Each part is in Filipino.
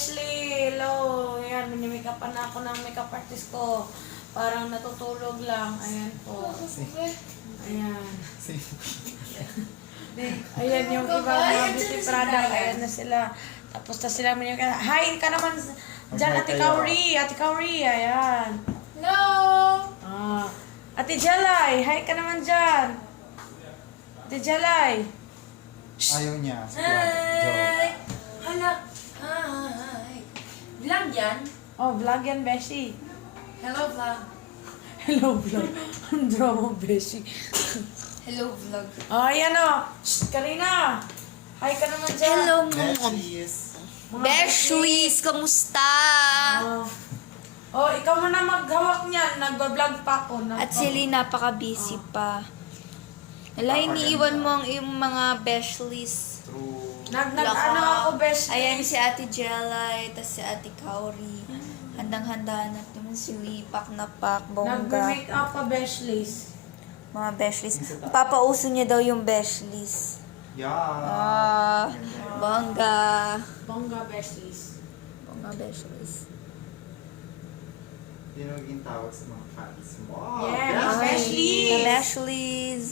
Beshley. Hello. Ayan, minimake-upan na ako ng makeup artist ko. Parang natutulog lang. Ayan po. Ayan. Ayan yung iba mga beauty product. Ayan na sila. Tapos na sila minimake. Hi ka naman dyan, Ate Kauri. Ate Kauri. Ayan. No! Ate Jalay. Hi ka naman dyan. Ate Jalay. Ayaw niya. Hi! Hala! Hi! Vlog yan? Oh, vlog yan, Beshi. Hello, vlog. Hello, vlog. Ang drama, Beshi. Hello, vlog. Oh, ayan o. Karina. Hi ka naman dyan. Hello, Besties. Mga Beshwies! Kamusta? Oh, ikaw mo na maghawak niyan. Nagbablog pa ako. At sila napaka-busy pa. Wala, iniiwan mo ang iyong mga Beshlies. True. Ano ako, Beshi? Ayan si Ate Jelay, tas si Ate Kauri. Handang-handa na naman si Lipak na pak, bongga. Nag-make up pa, Beshlis. Mga Beshlies. Papauso niya daw yung Beshlies. Yeah. Bongga. Bongga, Beshlis. Bongga Beshlies. Yun ang naging tawag sa mga fans mo. Yes. Ay, Beshlies. the Beshlies.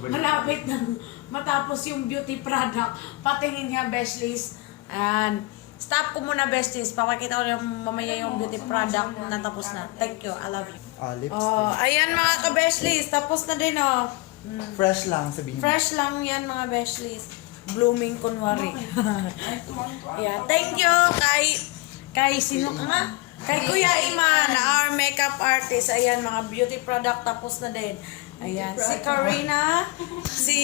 Malapit na matapos yung beauty product. Patingin niya, Beshlis. Ayan. Stop ko muna, Besties. Pakikita ko yung mamaya yung beauty product na tapos na. Thank you. I love you. Lipstick. Oh, ayan mga ka-Beshlis. Tapos na din, oh. Fresh lang sabihin mo. Fresh lang yan, mga Beshlis. Blooming kunwari. Yeah. Thank you kay sino ka nga? Kay Kuya Iman, our makeup artist. Ayan, mga beauty product tapos na din. Ayan, si Karina, si